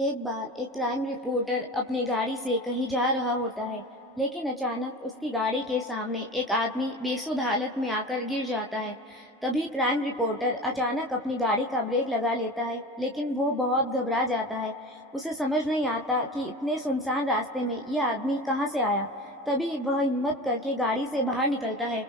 एक बार एक crime reporter अपनी गाड़ी से कहीं जा रहा होता है, लेकिन अचानक उसकी गाड़ी के सामने एक आदमी बेसुध हालत में आकर गिर जाता है। तभी क्राइम रिपोर्टर अचानक अपनी गाड़ी का ब्रेक लगा लेता है, लेकिन वो बहुत घबरा जाता है। उसे समझ नहीं आता कि इतने सुनसान रास्ते में यह आदमी कहाँ से आया। तभी वह हिम्मत करके गाड़ी से बाहर निकलता है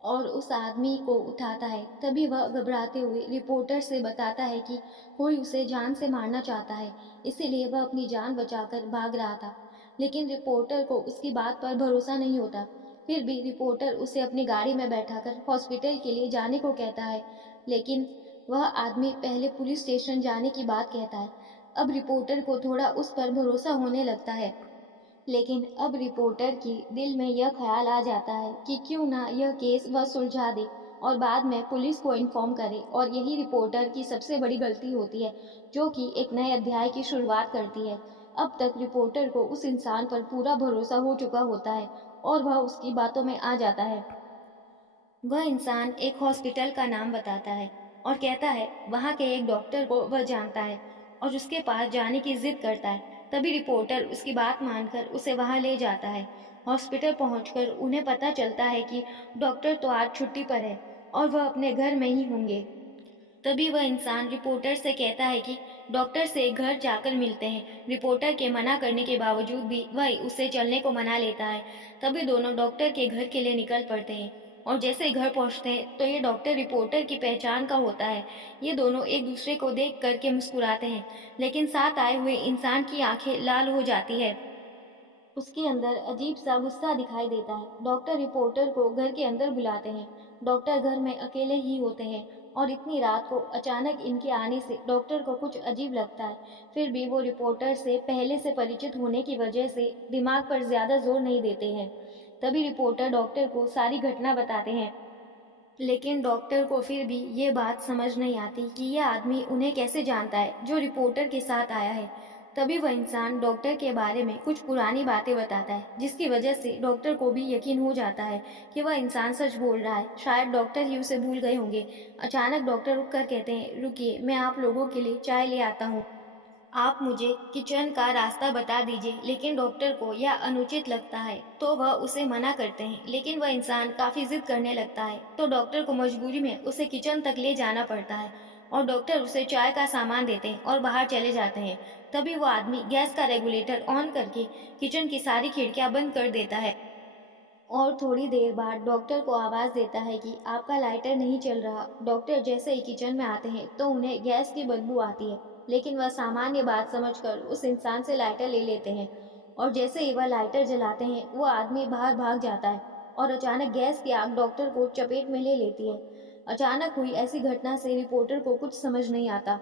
और उस आदमी को उठाता है। तभी वह घबराते हुए रिपोर्टर से बताता है कि कोई उसे जान से मारना चाहता है, इसीलिए वह अपनी जान बचाकर भाग रहा था। लेकिन रिपोर्टर को उसकी बात पर भरोसा नहीं होता। फिर भी रिपोर्टर उसे अपनी गाड़ी में बैठाकर हॉस्पिटल के लिए जाने को कहता है, लेकिन वह आदमी पहले पुलिस स्टेशन जाने की बात कहता है। अब रिपोर्टर को थोड़ा उस पर भरोसा होने लगता है, लेकिन अब रिपोर्टर की दिल में यह ख्याल आ जाता है कि क्यों ना यह केस वह सुलझा दे और बाद में पुलिस को इन्फॉर्म करे। और यही रिपोर्टर की सबसे बड़ी गलती होती है, जो कि एक नए अध्याय की शुरुआत करती है। अब तक रिपोर्टर को उस इंसान पर पूरा भरोसा हो चुका होता है और वह उसकी बातों में आ जाता है। वह इंसान एक हॉस्पिटल का नाम बताता है और कहता है वहाँ के एक डॉक्टर को वह जानता है और उसके पास जाने की जिद करता है। तभी रिपोर्टर उसकी बात मानकर उसे वहाँ ले जाता है। हॉस्पिटल पहुंचकर उन्हें पता चलता है कि डॉक्टर तो आज छुट्टी पर है और वह अपने घर में ही होंगे। तभी वह इंसान रिपोर्टर से कहता है कि डॉक्टर से घर जाकर मिलते हैं। रिपोर्टर के मना करने के बावजूद भी वह उसे चलने को मना लेता है। तभी दोनों डॉक्टर के घर के लिए निकल पड़ते हैं और जैसे घर पहुंचते हैं तो ये डॉक्टर रिपोर्टर की पहचान का होता है। ये दोनों एक दूसरे को देख करके मुस्कुराते हैं, लेकिन साथ आए हुए इंसान की आंखें लाल हो जाती है। उसके अंदर अजीब सा गुस्सा दिखाई देता है। डॉक्टर रिपोर्टर को घर के अंदर बुलाते हैं। डॉक्टर घर में अकेले ही होते हैं और इतनी रात को अचानक इनके आने से डॉक्टर को कुछ अजीब लगता है। फिर भी वो रिपोर्टर से पहले से परिचित होने की वजह से दिमाग पर ज्यादा जोर नहीं देते हैं। तभी रिपोर्टर डॉक्टर को सारी घटना बताते हैं, लेकिन डॉक्टर को फिर भी ये बात समझ नहीं आती कि यह आदमी उन्हें कैसे जानता है जो रिपोर्टर के साथ आया है। तभी वह इंसान डॉक्टर के बारे में कुछ पुरानी बातें बताता है, जिसकी वजह से डॉक्टर को भी यकीन हो जाता है कि वह इंसान सच बोल रहा है। शायद डॉक्टर ही उसे भूल गए होंगे। अचानक डॉक्टर रुककर कहते हैं, रुकिए, मैं आप लोगों के लिए चाय ले आता हूँ। आप मुझे किचन का रास्ता बता दीजिए। लेकिन डॉक्टर को यह अनुचित लगता है तो वह उसे मना करते हैं, लेकिन वह इंसान काफी जिद करने लगता है तो डॉक्टर को मजबूरी में उसे किचन तक ले जाना पड़ता है और डॉक्टर उसे चाय का सामान देते हैं और बाहर चले जाते हैं। तभी वो आदमी गैस का रेगुलेटर ऑन करके किचन की सारी खिड़कियां बंद कर देता है और थोड़ी देर बाद डॉक्टर को आवाज देता है कि आपका लाइटर नहीं चल रहा। डॉक्टर जैसे ही किचन में आते हैं तो उन्हें गैस की बदबू आती है, लेकिन वह सामान्य बात समझकर उस इंसान से लाइटर ले लेते हैं और जैसे ही वह लाइटर जलाते हैं वो आदमी बाहर भाग जाता है और अचानक गैस की आग डॉक्टर को चपेट में ले लेती है। अचानक हुई ऐसी घटना से रिपोर्टर को कुछ समझ नहीं आता।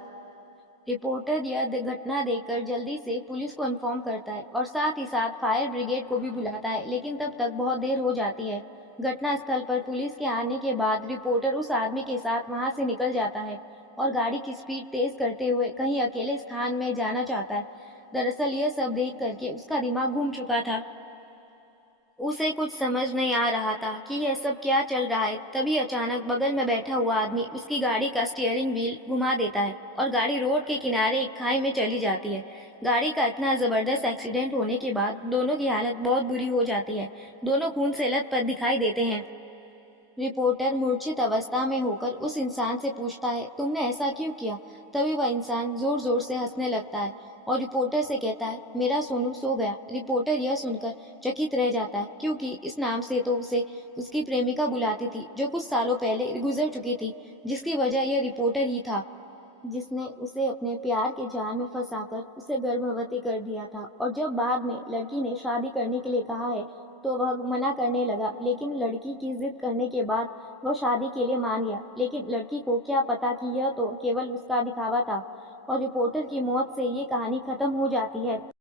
रिपोर्टर यह घटना देखकर जल्दी से पुलिस को इन्फॉर्म करता है और साथ ही साथ फायर ब्रिगेड को भी बुलाता है, लेकिन तब तक बहुत देर हो जाती है। घटना स्थल पर पुलिस के आने के बाद रिपोर्टर उस आदमी के साथ वहां से निकल जाता है और गाड़ी की स्पीड तेज करते हुए कहीं अकेले स्थान में जाना चाहता है। दरअसल यह सब देख करके उसका दिमाग घूम चुका था। उसे कुछ समझ नहीं आ रहा था कि यह सब क्या चल रहा है। तभी अचानक बगल में बैठा हुआ आदमी उसकी गाड़ी का स्टीयरिंग व्हील घुमा देता है और गाड़ी रोड के किनारे एक खाई में चली जाती है। गाड़ी का इतना जबरदस्त एक्सीडेंट होने के बाद दोनों की हालत बहुत बुरी हो जाती है। दोनों खून से लथपथ दिखाई देते हैं। रिपोर्टर मूर्छित अवस्था में होकर उस इंसान से पूछता है, तुमने ऐसा क्यों किया? तभी वह इंसान जोर जोर से हंसने लगता है और रिपोर्टर से कहता है, मेरा सोनू सो गया। रिपोर्टर यह सुनकर चकित रह जाता है, क्योंकि इस नाम से तो उसे उसकी प्रेमिका बुलाती थी, जो कुछ सालों पहले गुजर चुकी थी, जिसकी वजह यह रिपोर्टर ही था, जिसने उसे अपने प्यार के जाल में फंसाकर उसे गर्भवती कर दिया था। और जब बाद में लड़की ने शादी करने के लिए कहा है तो वह मना करने लगा, लेकिन लड़की की जिद करने के बाद वह शादी के लिए मान गया। लेकिन लड़की को क्या पता कि यह तो केवल उसका दिखावा था और रिपोर्टर की मौत से ये कहानी खत्म हो जाती है।